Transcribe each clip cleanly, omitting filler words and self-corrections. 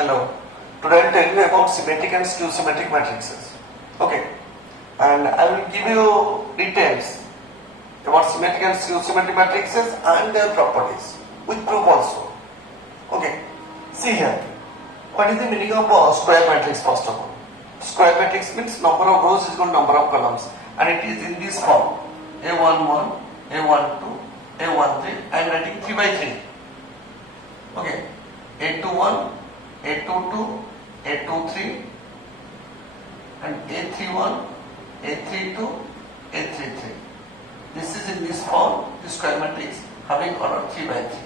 Hello. Today I will tell you about symmetric and skew symmetric matrices. Okay. And I will give you details about symmetric and skew symmetric matrices and their properties with proof also. Okay. See here. What is the meaning of square matrix first of all? Square matrix means number of rows is equal to number of columns, and it is in this form: A11, A12, A13. I am writing 3 by 3. Okay. A21, A22, A23, and A31, A32, A33. This is in this form, the square matrix having order 3 by 3.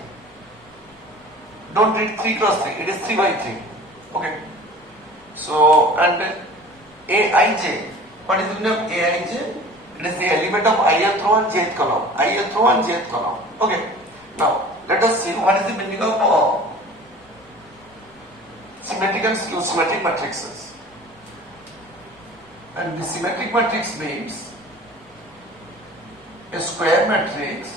Don't read 3 cross 3, it is 3 by 3. Okay. So, and Aij, what is the meaning of Aij? It is the element of ith row and jth column. Ith row and jth column. Okay. Now, let us see what is the meaning of symmetric and skew symmetric matrices. And the symmetric matrix means a square matrix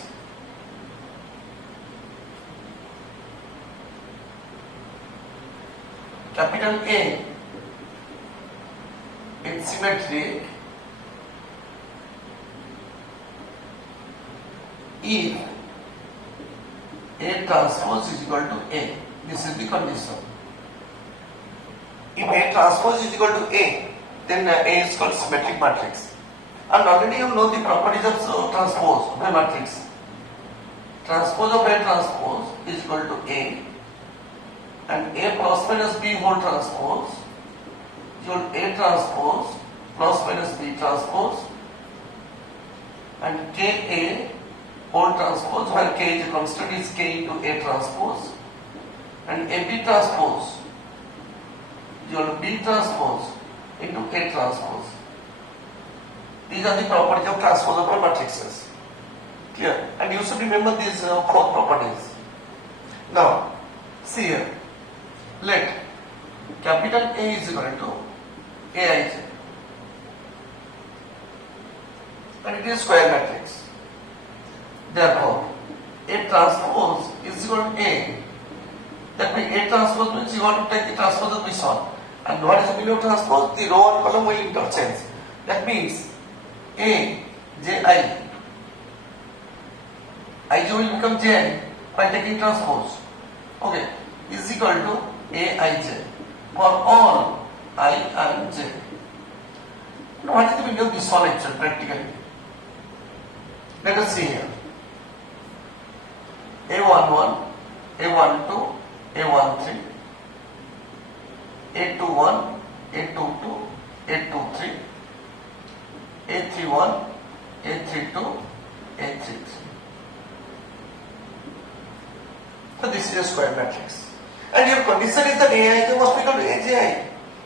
capital A is symmetric if A transpose is equal to A. This is the condition. If A transpose is equal to A, then A is called symmetric matrix. And already you know the properties of transpose of a matrix. Transpose of A transpose is equal to A, and A plus minus B whole transpose is equal to A transpose plus minus B transpose, and Ka whole transpose, where K is a constant, is K into A transpose, and AB transpose is equal to B transpose into A transpose. These are the properties of transposable matrices. Clear? And you should remember these 4 properties. Now, see here. Let capital A is equal to Aij, and it is square matrix. Therefore, A transpose is equal to A. That means A transpose means you want to take the transpose of this one. And what is the meaning of transpose? The row and column will interchange. That means A, Ji, Ij will become Jn by taking transpose. Okay, is equal to Aij for all I and J. Now, what is the meaning of this one actually practically? Let us see here. A11, A12, A13, A21, A22, A23, A31, A32, A33. So this is a square matrix. And your condition is that Aij must be equal to Aj.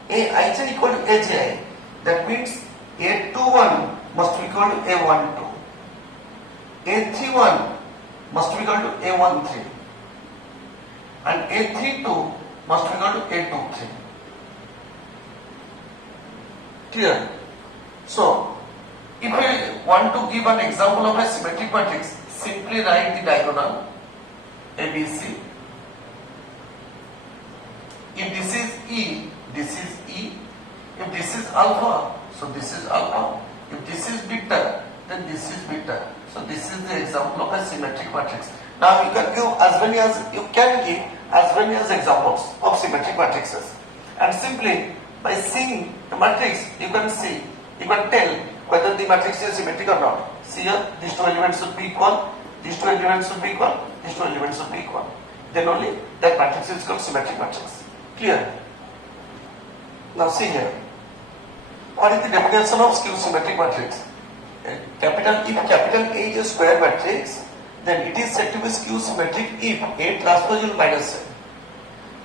Aij equal to Aj. That means A21 must be equal to A12. A31 must be equal to A13. And A32 must be equal to A23. Clear? So, if we want to give an example of a symmetric matrix, simply write the diagonal ABC. If this is E, this is E. If this is alpha, so this is alpha. If this is beta, then this is beta. So this is the example of a symmetric matrix. Now you can give as many as examples of symmetric matrices. And simply by seeing the matrix, you can tell whether the matrix is symmetric or not. See here, these 2 elements should be equal, these 2 elements should be equal, these 2 elements should be equal. Then only that matrix is called symmetric matrix. Clear? Now see here. What is the definition of skew symmetric matrix? If capital A is a square matrix, then it is said to be skew symmetric if A transpose is minus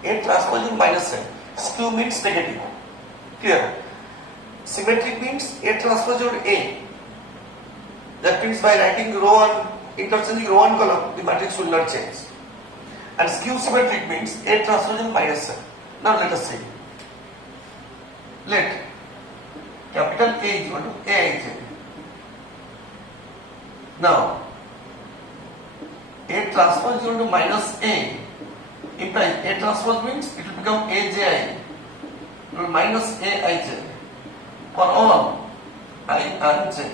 n. A transpose is minus n. Skew means negative. Clear? Symmetric means A transpose is A. That means by writing row and interchanging row and column, the matrix will not change. And skew symmetric means A transpose is minus n. Now let us see. Let capital A is equal to Aij. Now, A transpose is equal to minus A implies A transpose means it will become AJI minus AIJ for all I and J.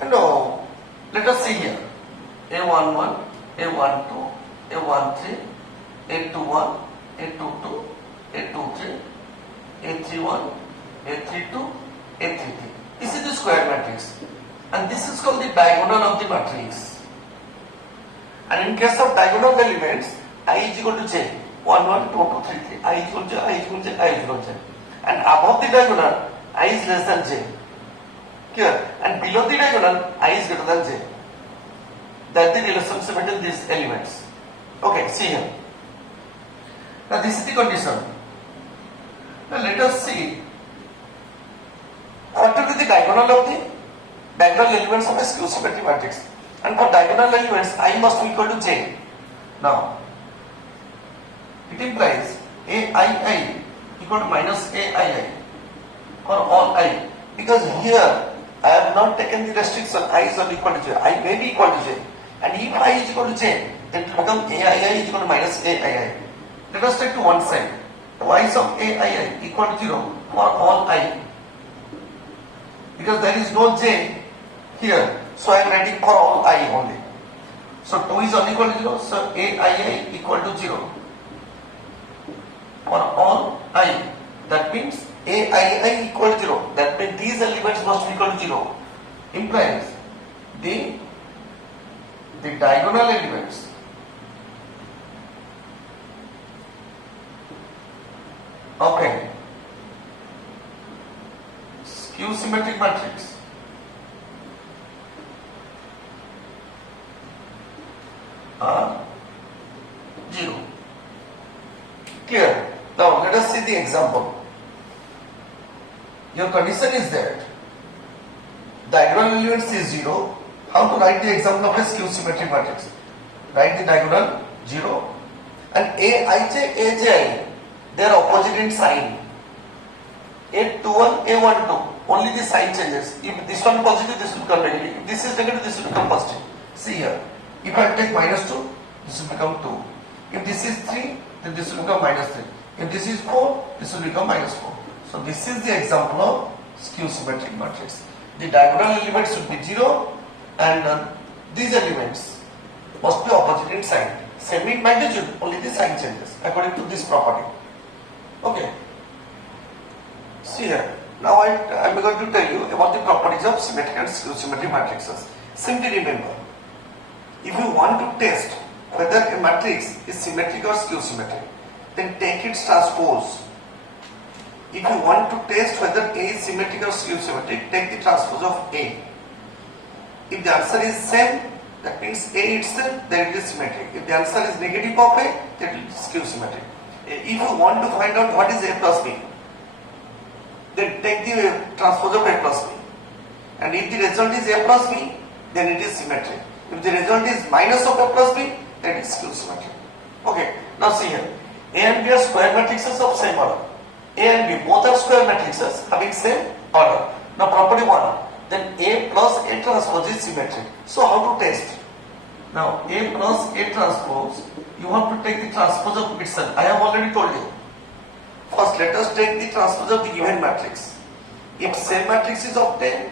And now let us see here A11, A12, A13, A21, A22, A23, A31, A32, A33. This is the square matrix and this is called the diagonal of the matrix. And in case of diagonal elements, I is equal to J. 1, 1, 2, 2, 3, 3. I is equal to J, I is equal to J, I is equal to J. And above the diagonal, I is less than J. Clear? And below the diagonal, I is greater than J. That's the relationship between these elements. Okay, see here. Now this is the condition. Now let us see what will be the diagonal of the diagonal elements of a skew symmetric matrix. And for diagonal elements, I must be equal to J. Now, it implies AII equal to minus AII for all I. Because here, I have not taken the restriction I is not equal to J. I may be equal to J. And if I is equal to J, then it will become AII is equal to minus AII. Let us take to one side. Twice of AII equal to 0 for all I. Because there is no J here. So I am writing for all I only. So 2 is unequal to 0. So AII equal to 0 for all I. That means AII equal to 0. That means these elements must be equal to 0. Implies the diagonal elements okay skew symmetric matrix are 0. Clear? Now let us see the example. Your condition is that diagonal elements is 0. How to write the example of a skew symmetric matrix? Write the diagonal 0 and Aij, Aj, they are opposite in sign. A21, A12, only the sign changes. If this one positive, this will become negative. If this is negative, this will become positive. See here. If I take minus 2, this will become 2. If this is 3, then this will become minus 3. If this is 4, this will become minus 4. So this is the example of skew symmetric matrix. The diagonal elements should be 0 and these elements must be opposite in sign. Same in magnitude, only the sign changes according to this property. Okay. See here. Now I am going to tell you about the properties of symmetric and skew symmetric matrices. Simply remember, if you want to test whether a matrix is symmetric or skew symmetric, then take its transpose. If you want to test whether A is symmetric or skew symmetric, take the transpose of A. If the answer is same, that means A itself, then it is symmetric. If the answer is negative of A, then it is skew symmetric. If you want to find out what is A plus B, then take the transpose of A plus B. And if the result is A plus B, then it is symmetric. If the result is minus of A plus B, then it is skew symmetric. Okay, now see here. A and B are square matrices of same order. A and B both are square matrices having same order. Now property 1, then A plus A transpose is symmetric. So how to test? Now A plus A transpose, you have to take the transpose of itself. I have already told you. First let us take the transpose of the given matrix. If same matrix is obtained,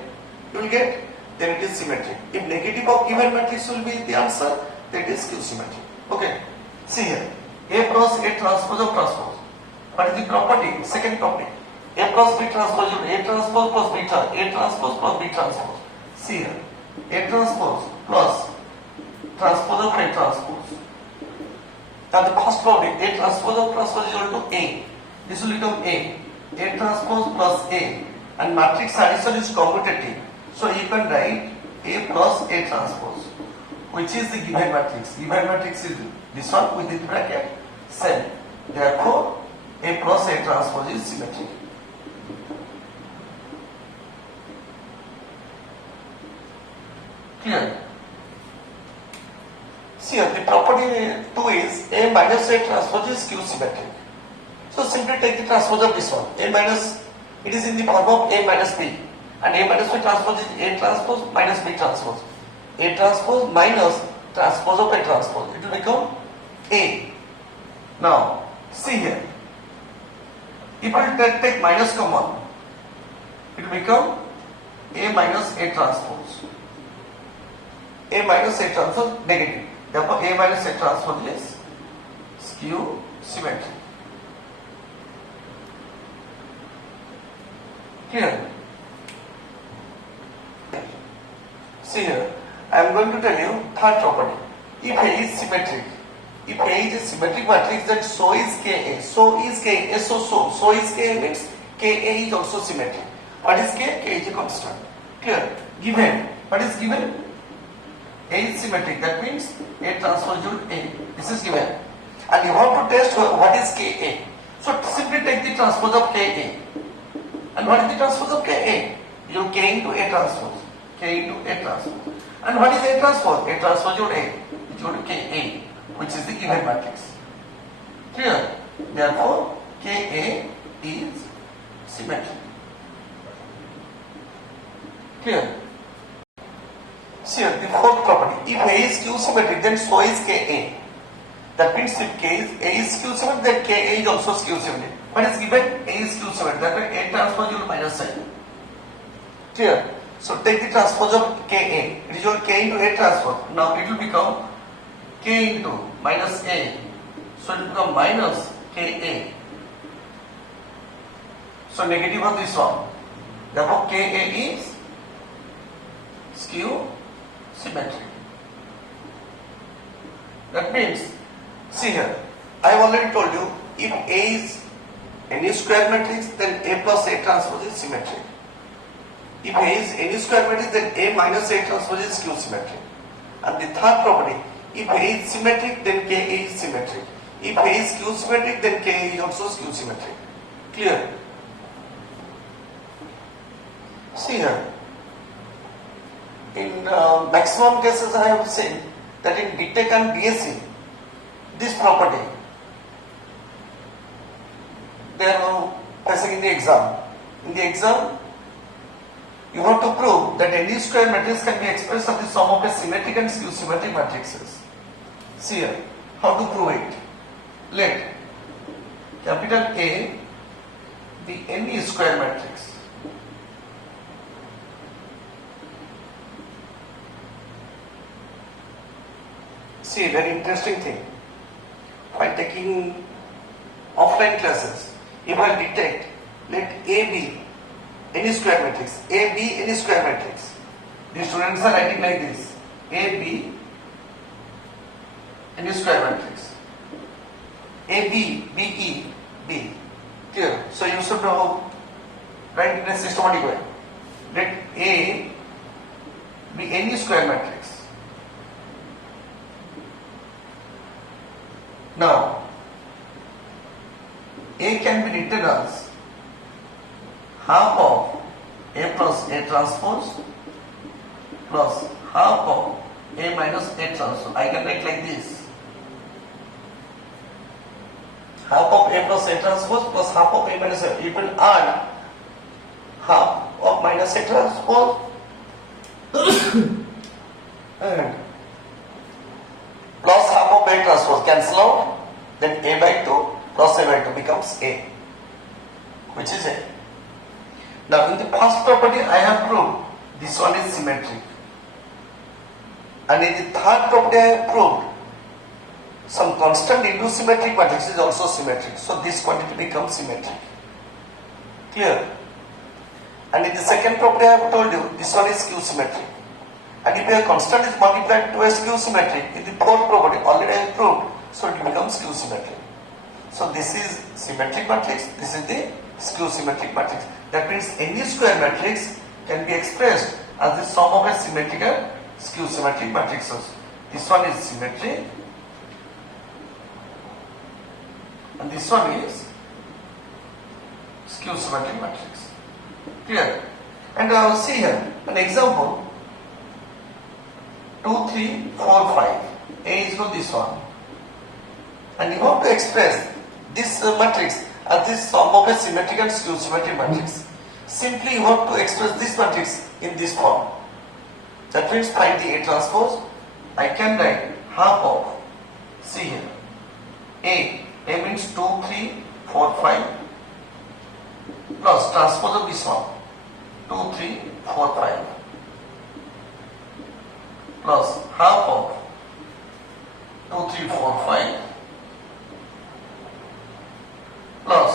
you will get, then it is symmetric. If negative of given matrix will be the answer, then it is skew symmetric. Okay, see here. A plus A transpose of transpose. What is the property? Second property. A plus B transpose, A transpose plus B transpose, A transpose plus B transpose. See here. A transpose plus transpose of A transpose. Now the first property, A transpose of transpose is equal to A. This will become A. A transpose plus A. And matrix addition is commutative. So you can write A plus A transpose, which is the given matrix. Given matrix is this one with the bracket, same. Therefore, A plus A transpose is symmetric. Clear? See here, the property 2 is A minus A transpose is skew symmetric. So simply take the transpose of this one. A minus, it is in the form of A minus B. And A minus B transpose is A transpose minus B transpose. A transpose minus transpose of A transpose. It will become A. Now, see here. If I take minus common, it will become A minus A transpose. A minus A transpose negative. Therefore, A minus A transpose is skew symmetry. Clear? See here, I am going to tell you third property. If A is symmetric, if A is a symmetric matrix, then so is Ka. So is Ka. So is Ka means Ka is also symmetric. What is K? K is a constant. Clear? Given. What is given? A is symmetric. That means A transpose A. This is given. And you have to test what is Ka. So simply take the transpose of Ka. And what is the transpose of Ka? You K into A transpose. K into A transpose. And what is A transpose? A transpose A is equal to Ka, which is the given matrix. Clear? Therefore, Ka is symmetric. Clear? See here, the fourth property. If A is skew symmetric, then so is Ka. That means if A is skew symmetric, then Ka is also skew symmetric. What is given? A is skew symmetric. That means A transpose will minus sign. Clear? So take the transpose of Ka. It is your K into A transpose. Now it will become K into minus A. So it will become minus Ka. So negative of this one. Therefore Ka is skew symmetric. That means, see here, I have already told you, if A is any square matrix, then A plus A transpose is symmetric. If A is any square matrix, then A minus A transpose is skew symmetric. And the third property, if A is symmetric, then Ka is symmetric. If A is skew symmetric, then Ka is also skew symmetric. Clear? See here, in maximum cases I have seen that in BTech and BSc, this property they are passing in the exam. In the exam, you have to prove that any square matrix can be expressed as the sum of a symmetric and skew symmetric matrices. See here, how to prove it? Let capital A be any square matrix. See, very interesting thing. While taking offline classes, if I detect, let A be any square matrix, A be any square matrix. The students are writing like this: A be any square matrix. A B B E B. Clear? So you should know write in a systematic way. Let A be any square matrix. Now, A can be written as half of A plus A transpose plus half of A minus A transpose. I can write like this: half of A plus A transpose plus half of A minus A. You will add half of minus A transpose and plus half of A transpose, cancel out, then A by 2 plus A by 2 becomes A, which is A. Now in the first property I have proved this one is symmetric, and in the third property I have proved some constant into symmetric matrix is also symmetric, so this quantity becomes symmetric. Clear? And in the second property I have told you this one is skew symmetric. And if a constant is multiplied to a skew symmetric, in the fourth property already I have proved, so it becomes skew symmetric. So this is symmetric matrix, this is the skew symmetric matrix. That means any square matrix can be expressed as the sum of a symmetric and skew symmetric matrices. This one is symmetric and this one is skew symmetric matrix. Clear? And see here an example. 2, 3, 4, 5. A is equal to this one. And you have to express this matrix as the sum of a symmetric and skew symmetric matrix. Simply you have to express this matrix in this form. That means find the A transpose. I can write half of, see here, A means 2, 3, 4, 5 plus transpose of this one 2, 3, 4, 5 plus half of 2, 3, 4, 5 plus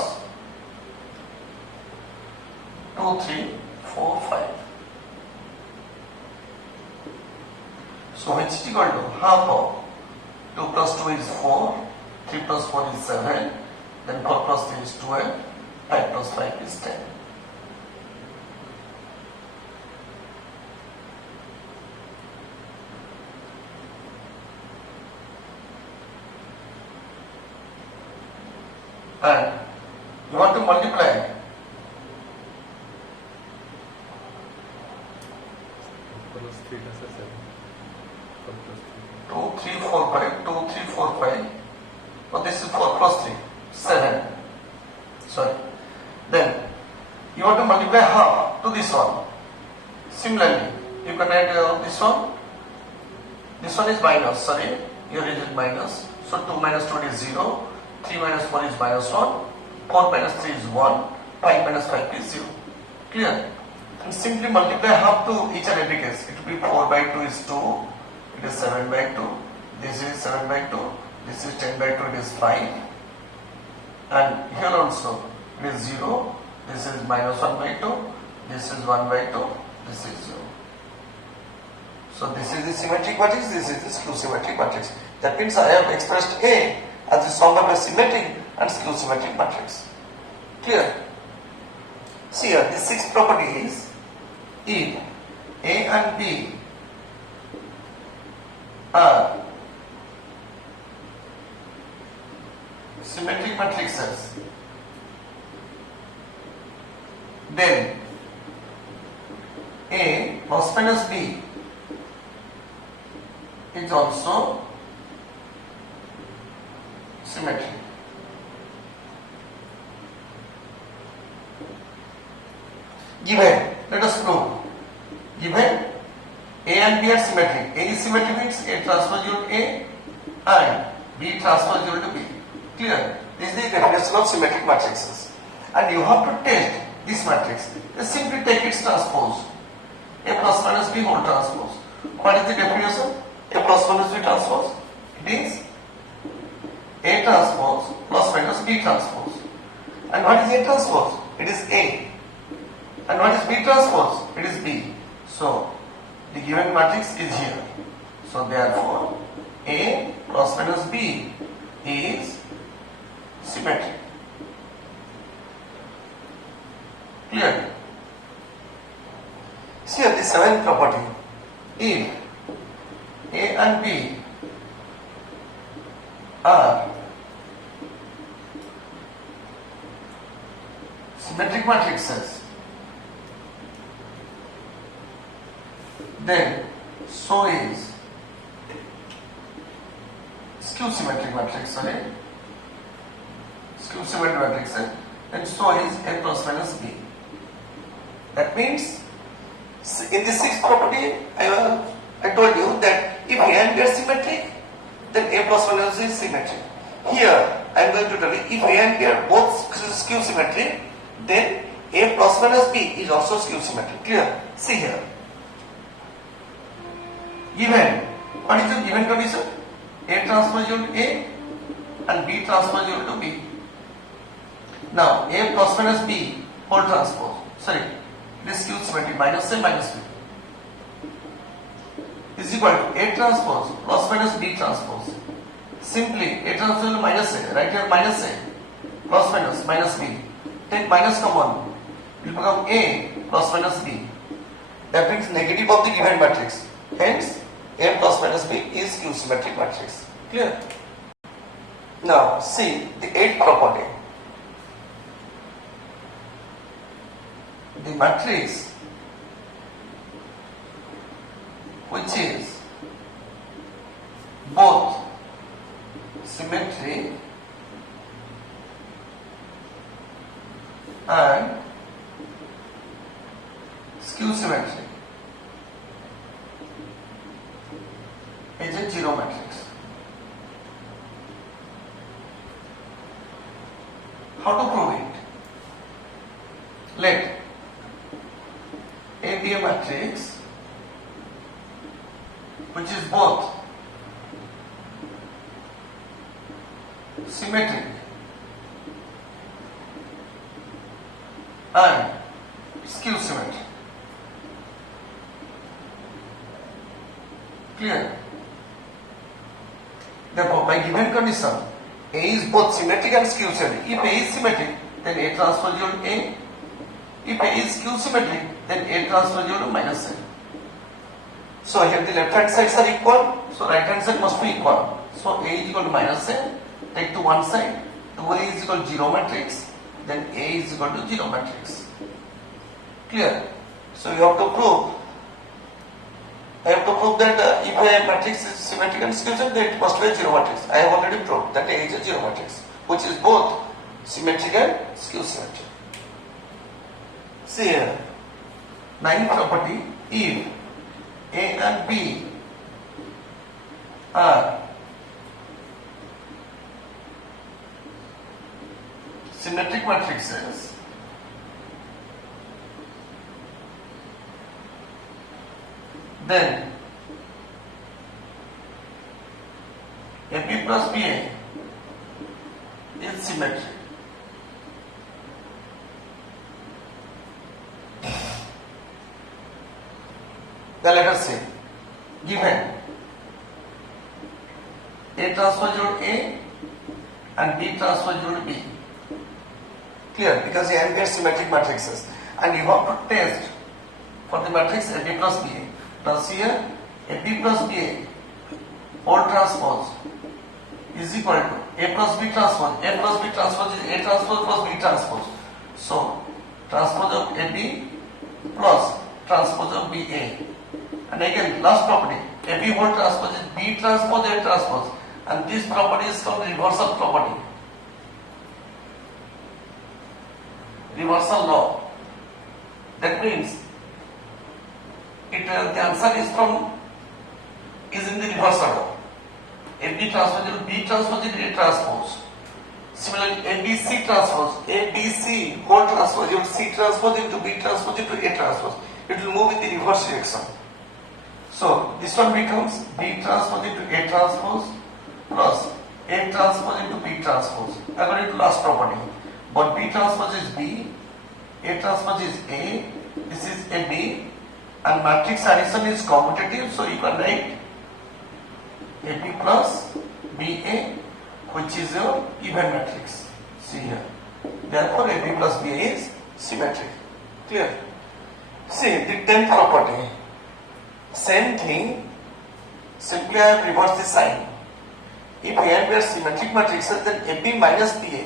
2, 3, 4, 5. So which is equal to half of 2 plus 2 is 4, 3 plus 4 is 7, then 4 plus 3 is 12, 5 plus 5 is 10. And you want to multiply 2, 3, 4, 5, 2, 3, 4, 5. So this is 4 plus 3, 7. Sorry. Then you want to multiply half to this one. Similarly, you can add this one. This one is minus, sorry. Here it is minus. So 2 minus 2 is 0. 3 minus 4 is minus 1. 4 minus 3 is 1. 5 minus 5 is 0. Clear? And simply multiply half to each and every case. It will be 4 by 2 is 2. It is 7 by 2. This is 7 by 2. This is 10 by 2. It is 5. And here also it is 0. This is minus 1 by 2. This is 1 by 2. This is 0. So this is the symmetric matrix. This is the skew symmetric matrix. That means I have expressed A as the sum of a symmetric and skew symmetric matrix. Clear? See here, the sixth property is if A and B are symmetric matrices, then A plus minus B is also symmetric. Given, let us prove. Given A and B are symmetric. A is symmetric means A transpose equal to A and B transpose equal to B. Clear? This is the definition of symmetric matrices. And you have to test this matrix. Just simply take its transpose. A plus minus B whole transpose. What is the definition? A plus minus B transpose. It is A transpose plus minus B transpose. And what is A transpose? It is A. And what is B transpose? It is B. So the given matrix is here. So therefore A plus minus B is symmetric. Clear? See here the seventh property. If A and B are symmetric matrices, then so is skew symmetric matrix, sorry. Skew symmetric matrix, and so is A plus minus B. That means in the sixth property I told you that if A and B are symmetric, then A plus minus B is symmetric. Here I am going to tell you if A and B are both skew symmetric, then A plus minus B is also skew symmetric. Clear? See here. Given, what is the given condition? A transpose equal to A and B transpose equal to B. Now A plus minus B whole transpose. Sorry, it is skew symmetric. Minus A minus B is equal to A transpose plus minus B transpose. Simply A transpose is minus A. Right here minus A plus minus minus B. Take minus common. It will become A plus minus B. That means negative of the given matrix. Hence A plus minus B is skew symmetric matrix. Clear? Now see the eighth property. The matrix which is both symmetry and skew symmetry is a zero matrix. How to prove it? Let A be a matrix which is both symmetric and skew symmetric. Clear? Therefore, by given condition, A is both symmetric and skew symmetric. If A is symmetric, then A transpose equal to A. If A is skew symmetric, then A transpose equal to minus A. So here the left hand sides are equal, so right hand side must be equal. So A is equal to minus A, take to one side, 2A is equal to 0 matrix, then A is equal to 0 matrix. Clear? So you have to prove, I have to prove that if a matrix is symmetric and skew symmetric, then it must be a 0 matrix. I have already proved that A is a 0 matrix, which is both symmetric and skew symmetric. See here, ninth property, if A and B are symmetric matrices, then AB plus BA is symmetric. Now let us say, given A transpose equal to A and B transpose equal to B. Clear? Because A and B are symmetric matrices, and you have to test for the matrix AB plus BA. Now see here, AB plus BA whole transpose is equal to A plus B transpose. A plus B transpose is A transpose plus B transpose. So transpose of AB plus transpose of BA. And again, last property, AB whole transpose is B transpose A transpose, and this property is called reversal property. Reversal law. That means the answer is in the reverse order. AB transpose is B transpose is A transpose. Similarly, ABC transpose, ABC whole transpose, you C transpose into B transpose into A transpose. It will move in the reverse direction. So this one becomes B transpose into A transpose plus A transpose into B transpose according to last property. But B transpose is B, A transpose is A, this is a B, and matrix addition is commutative, so you can write AB plus BA, which is your even matrix. See here. Therefore, AB plus BA is symmetric. Clear? See the 10th property. Same thing, simply I have reversed the sign. If A and B are symmetric matrices, then AB minus BA.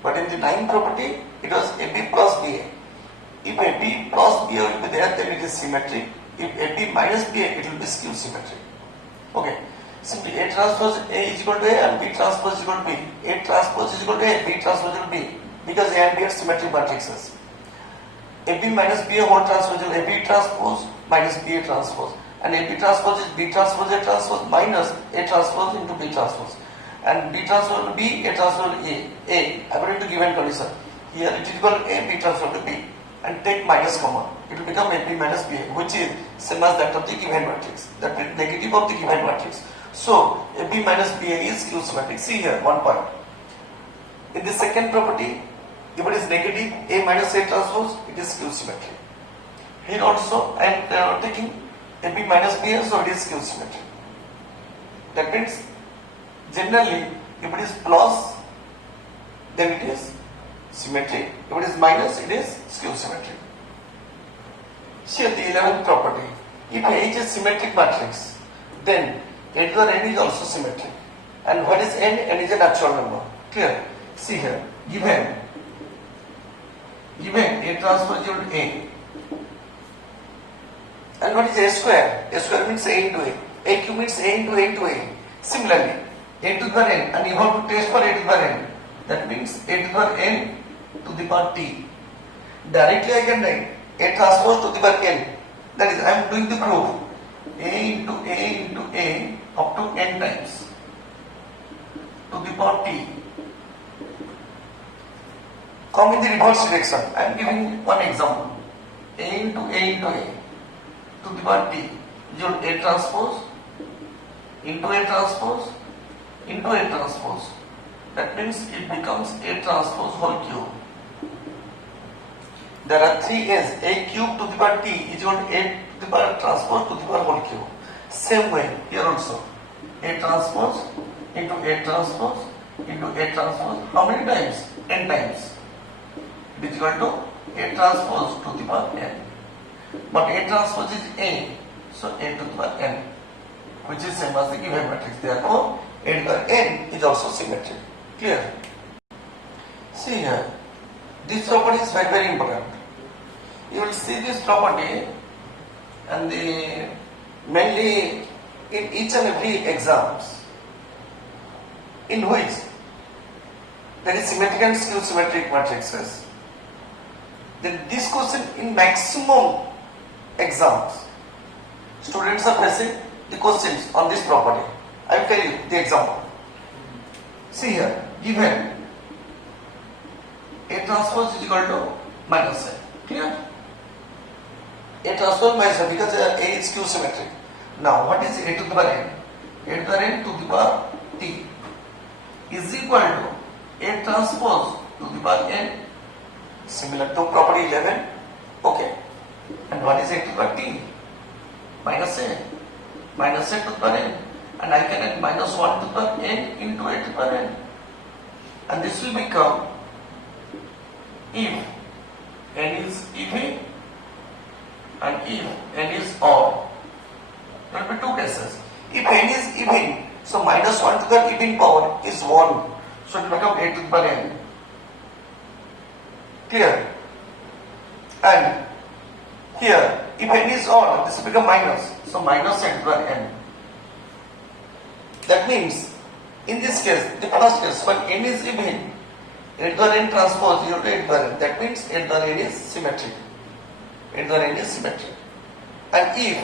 But in the 9th property, it was AB plus BA. If AB plus BA will be there, then it is symmetric. If AB minus BA, it will be skew symmetric. Okay. Simply A transpose A is equal to A and B transpose is equal to B. A transpose is equal to A, B transpose is equal to B. Because A and B are symmetric matrices. AB minus BA whole transpose is AB transpose minus BA transpose. And AB transpose is B transpose A transpose minus A transpose into B transpose. And B transpose to B, A transpose to A according to given condition. Here it is equal to A, B transpose to B. And take minus comma. It will become AB minus BA, which is same as that of the given matrix. That is negative of the given matrix. So AB minus BA is skew symmetric. See here, one point. In the second property, if it is negative A minus A transpose, it is skew symmetric. Here also I am taking AB minus BA, so it is skew symmetric. That means generally if it is plus, then it is symmetric. If it is minus, it is skew symmetric. See the 11th property. If A is a symmetric matrix, then A to the n is also symmetric. And what is n? N is a natural number. Clear? See here. Given A transpose equal to A. And what is A square? A square means A into A. A cube means A into A into A. Similarly, A to the power n, and you have to test for A to the power n. That means A to the power n to the power t. Directly I can write A transpose to the power n. That is, I am doing the proof. A into A into A up to n times to the power t. come in the reverse direction. I am giving one example. A into A into A to the power T is your A transpose into A transpose into A transpose. That means it becomes A transpose whole cube. There are three A's. A cube to the power T is equal to A to the power transpose to the power whole cube. Same way here also. A transpose into A transpose into A transpose. How many times? N times. It is equal to A transpose to the power N. But A transpose is A. So A to the power N, which is same as the given matrix. Therefore, A to the power N is also symmetric. Clear? See here. This property is very, very important. You will see this property and mainly in each and every exams in which there is symmetric and skew symmetric matrices. Then this question in maximum exams, students are facing the questions on this property. I will tell you the example. See here, given A transpose is equal to minus A. Clear? A transpose minus A because A is skew symmetric. Now what is A to the power N? A to the power N to the power T is equal to A transpose to the power N, similar to property 11. Okay. And what is A to the power T? Minus A. Minus A to the power N. And I can add minus 1 to the power N into A to the power N. And this will become, if N is even and if N is odd, there will be two cases. If N is even, so minus 1 to the even power is 1. So it will become A to the power N. Clear? And here, if N is odd, this will become minus. So minus A to the power N. That means, in this case, the first case, when N is even, A to the N transpose is equal to A to the N. That means A to the N is symmetric. A to the N is symmetric. And if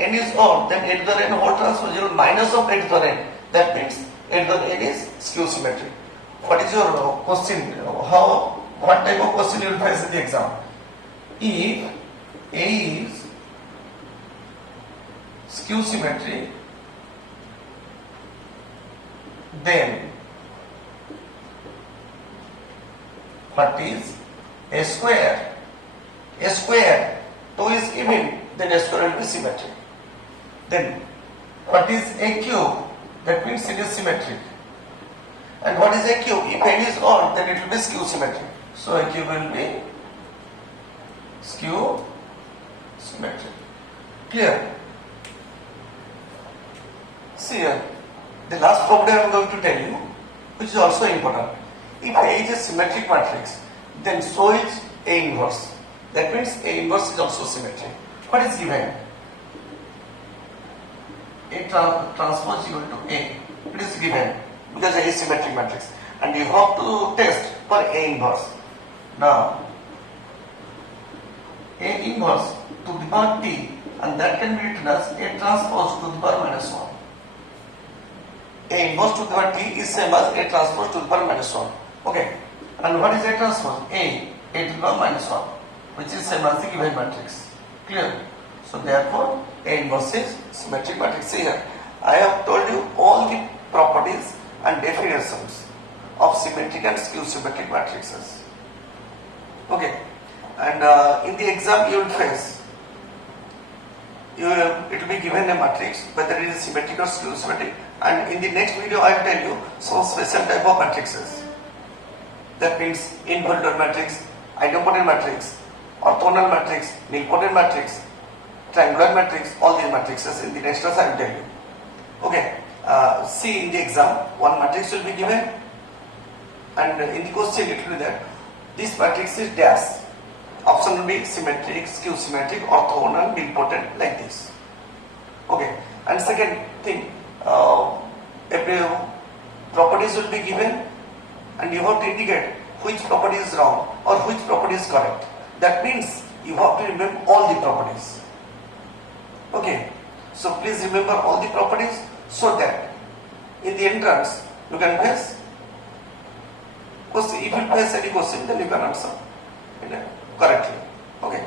N is odd, then A to the N whole transpose is equal to minus of A to the N. That means A to the N is skew symmetric. What is your question? What type of question you will face in the exam? If A is skew symmetric, then what is A square? A square, 2 is even, then A square will be symmetric. Then what is A cube? That means it is symmetric. And what is A cube? If N is odd, then it will be skew symmetric. So A cube will be skew symmetric. Clear? See here, the last property I am going to tell you, which is also important. If A is a symmetric matrix, then so is A inverse. That means A inverse is also symmetric. What is given? A transpose is equal to A. It is given because A is symmetric matrix. And you have to test for A inverse. Now, A inverse to the power T, and that can be written as A transpose to the power minus 1. A inverse to the power T is same as A transpose to the power minus 1. Okay. And what is A transpose? A to the power minus 1, which is same as the given matrix. Clear? So therefore, A inverse is symmetric matrix. See here, I have told you all the properties and definitions of symmetric and skew symmetric matrices. Okay. And in the exam you will face, it will be given a matrix, whether it is symmetric or skew symmetric. And in the next video I will tell you some special type of matrices. That means inverted matrix, idempotent matrix, orthogonal matrix, nilpotent matrix, triangular matrix, all these matrices in the next class I will tell you. Okay, see in the exam, one matrix will be given and in the question it will be that this matrix is dash. Option will be symmetric, skew symmetric, orthogonal, nilpotent, like this. Okay, and second thing, properties will be given and you have to indicate which property is wrong or which property is correct. That means you have to remember all the properties. Okay, so please remember all the properties so that in the entrance you can face If you face any question, then you can answer correctly. Okay.